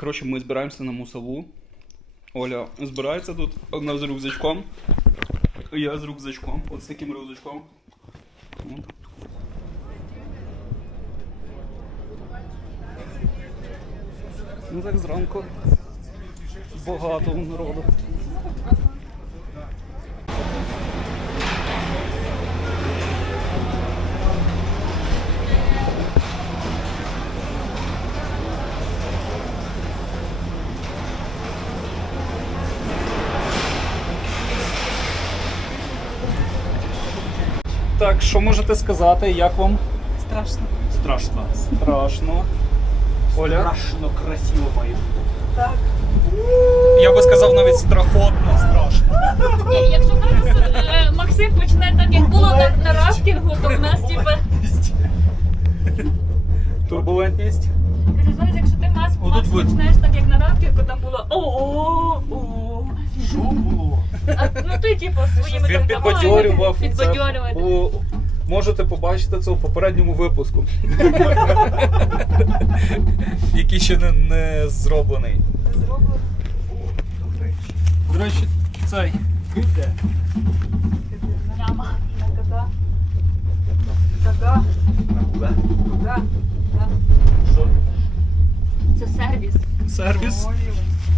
Коротше, ми збираємося на мусаву. Оля збирається тут, одна з рюкзачком. Я з рюкзачком. От з таким рюкзачком. От. Ну так зранку. Багато народу. Так, що можете сказати, як вам? Страшно. Страшно. Страшно. Оля? Страшно красиво має бути. Так. Я би сказав навіть страхотно страшно. Ні, якщо зараз е, Максим почне так, як було на, на рафтингу, то в нас типу. Турбулентність. Кажу, зараз, якщо ти Макс, Отут ви- почнеш так, як на рафтингу, там було о-о-о. Що було? А ну ти типу своїми Він там підбадьорював. Це підбадьорювати. у- Можете побачити це у попередньому випуску. Який ще не, не зроблений. Зроблено. До речі. До речі, цей. Де? Прямо. На кота. Кага. На куди? Кага. Да. Що? Це сервіс. Сервіс. А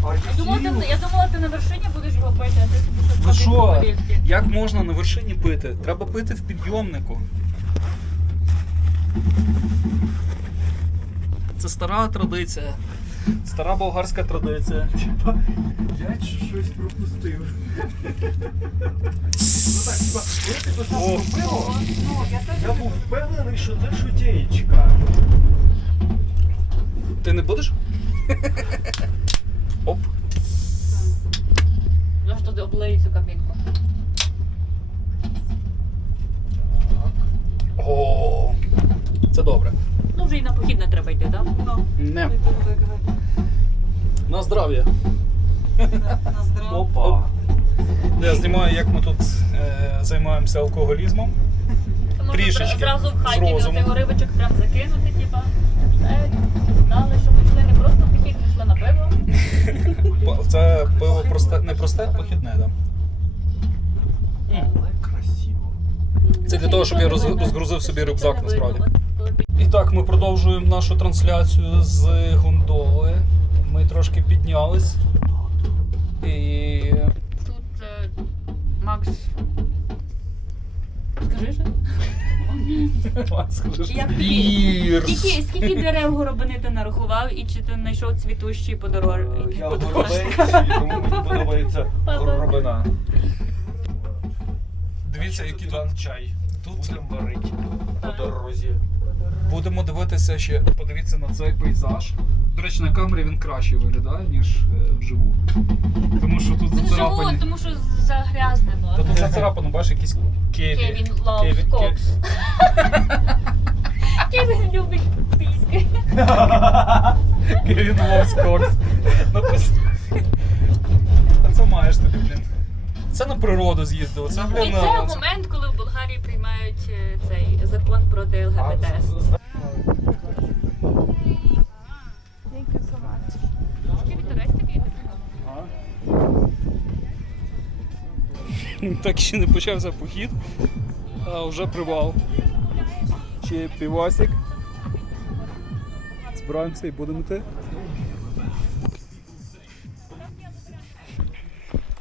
Я думала, ти, я думала, ти на вершині будеш його пити, а ти собі щось Ви ходиш що? по ліфті. Як можна на вершині пити? Треба пити в підйомнику. Це стара традиція. Стара болгарська традиція. Я ч- щось пропустив. Ну так, хіба, коли ти писав про пиво, Ну, я теж я був впевнений, що це шутєєчка. Ти не будеш? Оп. Я ж туди облию цю кабінку. О, це добре. Ну вже і на похід не треба йти, так? Ну, Не. так. На здрав'я. На- На здраво. Опа. Я знімаю, як ми тут е, займаємося алкоголізмом. Можна Трішечки, зразу в з хаті розумом. цього рибочок прям закинути, типа. Все, знали, що ми йшли не просто похід, ми йшли на пиво. Це пиво просте, не просте, а похідне, так? Але красиво. Це для того, щоб я розгрузив собі рюкзак, насправді. І так, ми продовжуємо нашу трансляцію з гондоли. Ми трошки піднялись. І. Тут е, Макс. Скажи що? Як? Скільки, скільки дерев горобини ти нарахував і чи ти знайшов цвітущі подорож... Я горобець, і тому мені подобається горобина. Дивіться, які тут. Чай. Тут Будемо варити по дорозі. будемо дивитися ще. Подивіться на цей пейзаж. До речі, на камері він краще виглядає, ніж е, вживу. Тому що тут Він живу, зацарапані. тому що загрязнено. Та тут зацарапано, бачиш, якісь кеві. Кевін loves Кевін- cocks. Кевін любить піски. Кевін Ловс Кокс. Напис- А це маєш тобі, блін. Це на природу з'їздили. Це, блін, І на- це момент, коли в Болгарії приймають е, цей закон проти ЛГБТ. Так ще не почався похід, а вже привал. Чи півасик. Збираємося і будемо йти.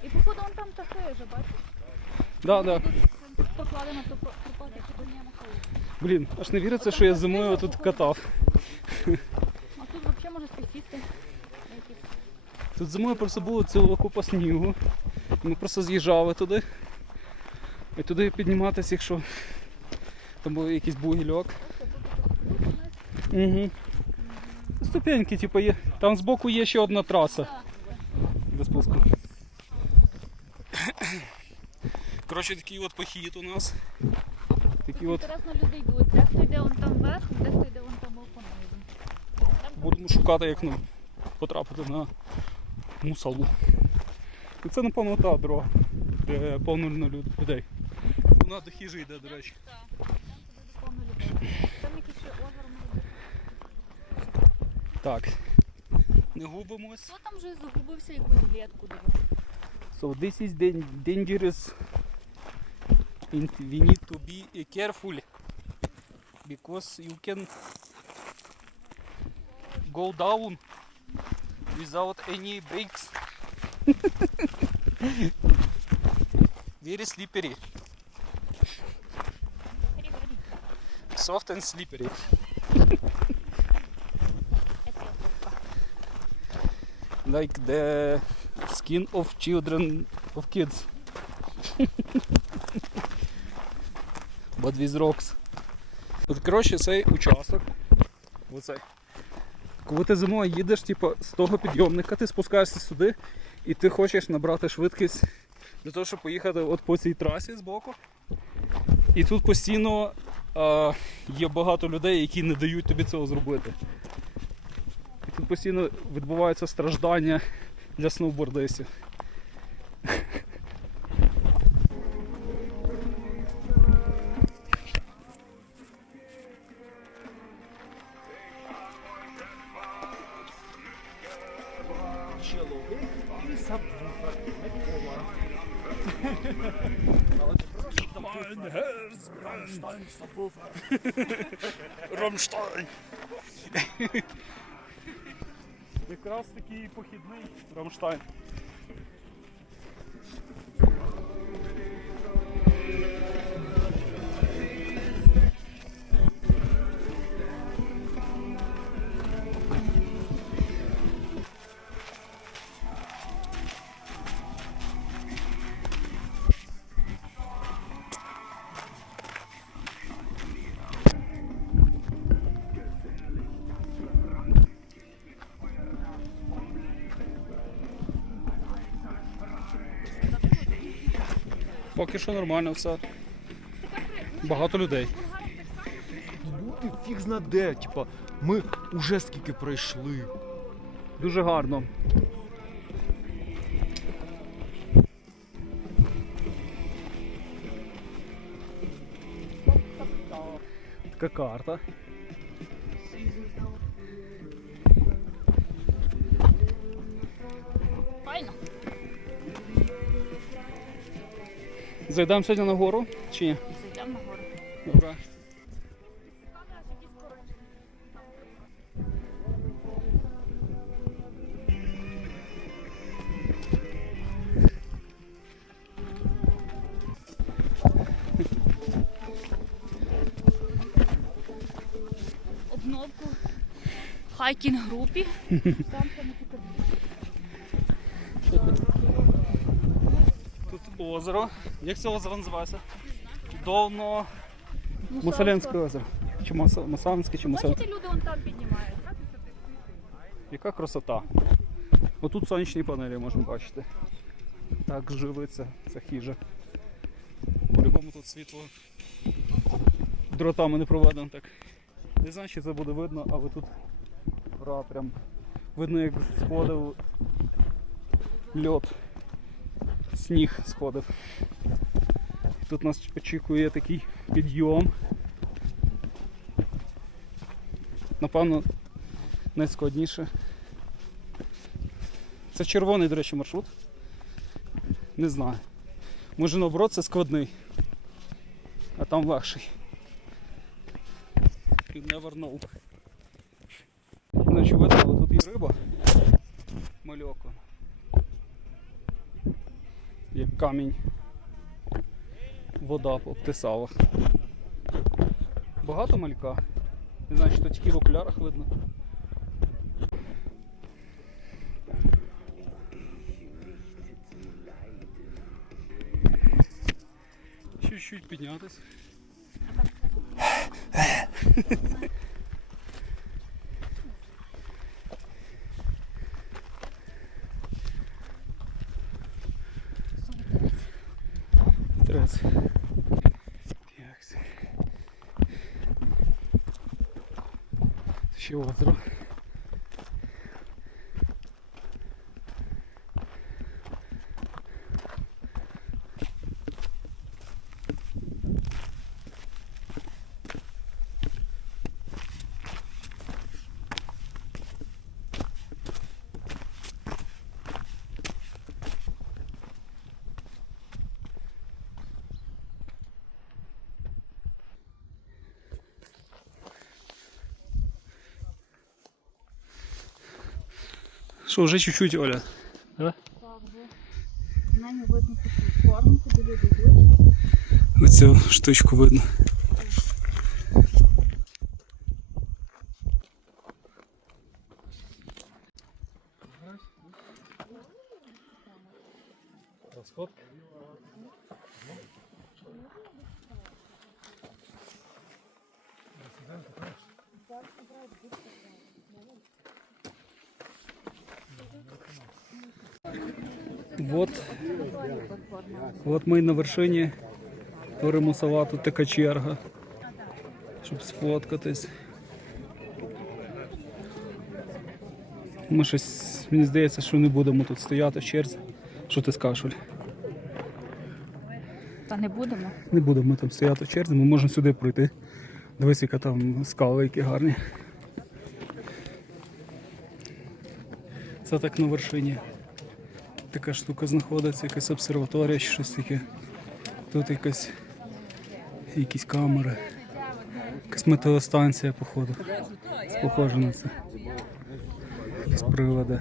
І походу он там таке же, бачиш? Да, да. Покладено то пропаде, тут не находить. Блін, аж не віриться, що я зимою тут катав. А тут взагалі може сусідки. Тут зимою просто було ціла купа снігу. Ми просто з'їжджали туди. І туди підніматися, якщо там був якийсь бугільок. Угу. Ступеньки, типу, є. Там збоку є ще одна траса. Для спуску. Коротше, такий от похід у нас. Такий от Інтересно, люди йдуть. Дехто йде он там вверх, дехто йде он там понизу. будемо шукати, як ну, потрапити на мусалу. І це, напевно, та дорога, де повно люд- людей. Вона до хижі йде, до речі. Там якесь ще озеро. Так. Не губимось. Хто там вже загубився якусь дивив? So this is dangerous and we need to be careful because you can go down without any brakes. Very slippery. Soft and slippery. Like the skin of children of kids. But with rocks. От коротше цей участок. Оцей. Коли ти зимою їдеш, типу, з того підйомника, ти спускаєшся сюди і ти хочеш набрати швидкість для того, щоб поїхати от по цій трасі з боку. І тут постійно е, є багато людей, які не дають тобі цього зробити. І тут постійно відбуваються страждання для сноубордистів. Рамштайн! Якраз такий похідний Рамштайн. Поки що нормально все. Багато людей. Бути фіг зна де, типа, ми уже скільки пройшли. Дуже гарно. Така карта. Зайдемо сьогодні на гору чи ні? Зайдемо на гору. Добре. Обновку в хайкінг групі. Тут озеро. Як це озеро називається? Довно Мусалянське озеро. Чи Масанське, чи Мусалянське. Бачите, люди вон там піднімають. Яка красота. Отут сонячні панелі можемо бачити. Так живиться ця хижа. По-любому тут світло дротами не проведено так. Не знаю, чи це буде видно, але тут прям видно, як сходив льот. Сніг сходив. Тут нас очікує такий підйом. Напевно, найскладніше. Це червоний, до речі, маршрут. Не знаю. Може наоборот це складний. А там легший. You never know. Значить, видно, тут є риба. Мальоко. Камінь. Вода обтисала. Багато малька. Не знаю, то тільки в окулярах видно. Чуть-чуть піднятись. 4 Що, вже чуть-чуть, Оля? Так, вже. На нього видно таку форму, куди люди йдуть. Оцю штучку видно. Вот От ми на вершині творимо салату, така черга, щоб сфоткатись. Ми щось, мені здається, що не будемо тут стояти в черзі. Що ти скажеш, Оль? Та не будемо. Не будемо там стояти в черзі, ми можемо сюди пройти. Дивись, яка там скали, які гарні. Це так на вершині. Така штука знаходиться, якась обсерваторія щось таке. Тут якась якісь камери. Якась метеостанція, походу. Похоже на це. Якісь приводи.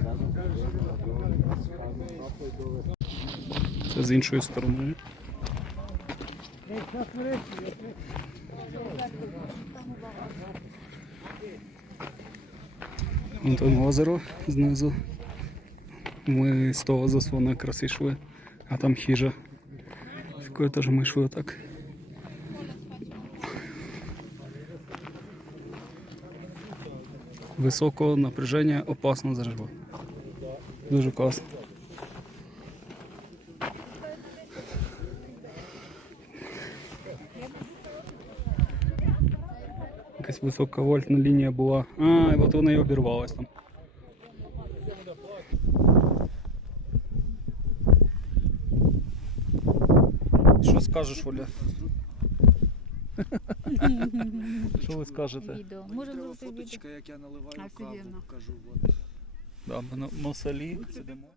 Це з іншої сторони. Вон там озеро знизу. Ми з того заслону якраз йшли, а там хижа. З якої теж ми йшли так. Високого напряження опасно за живот. Дуже класно. Якась високовольтна лінія була. А, от вона і обірвалась там. Що скажеш, Оля? Що ви скажете? Відео. Можемо зробити відео. Фоточка, як я наливаю каву, Офігенно. кажу. От. Да, ми на, на селі сидимо.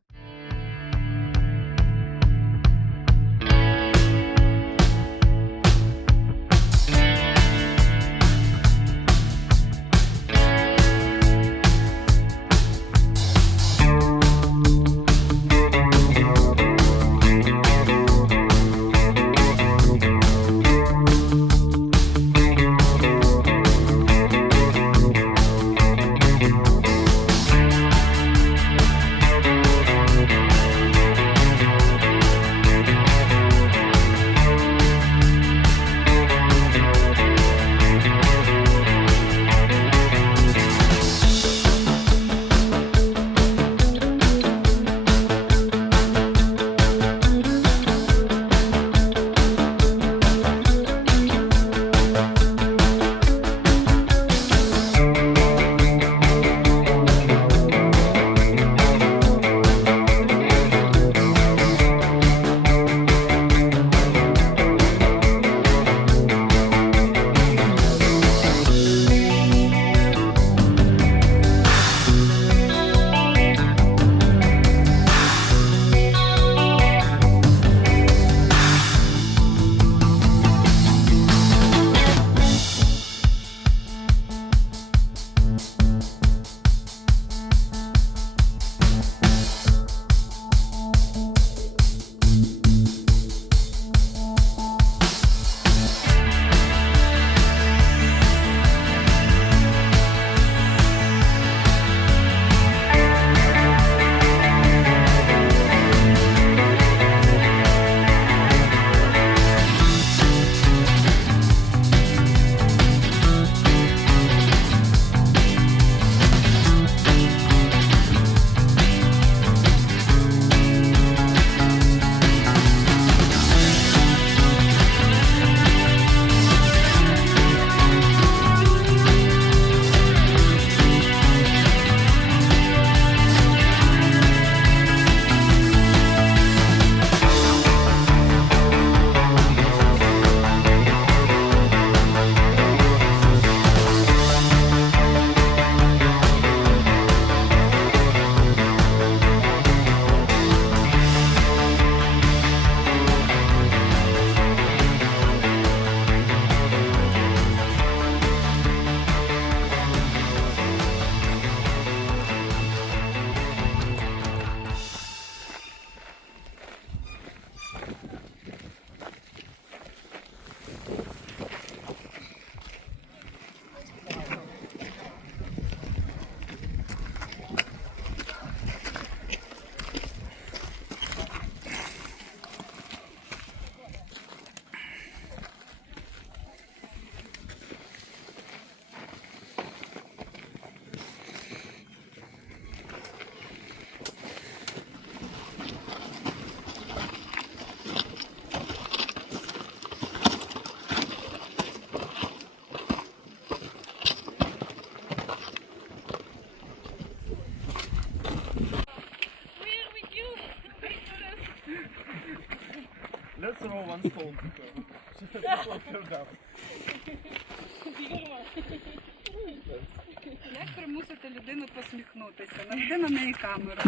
Як примусити людину посміхнутися? Наведи на неї камеру.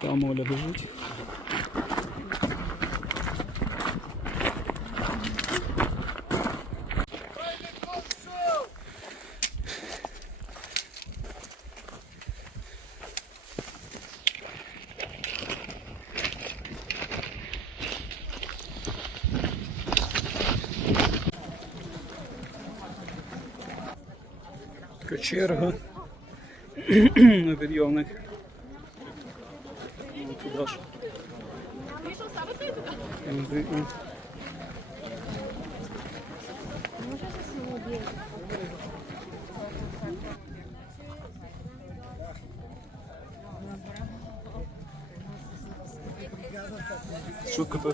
Там Оля лежить. Така черга на підйомник. Ну, туди ж. Туди. Шутка то.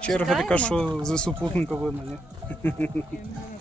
Черга така, що за супутника видно, ні?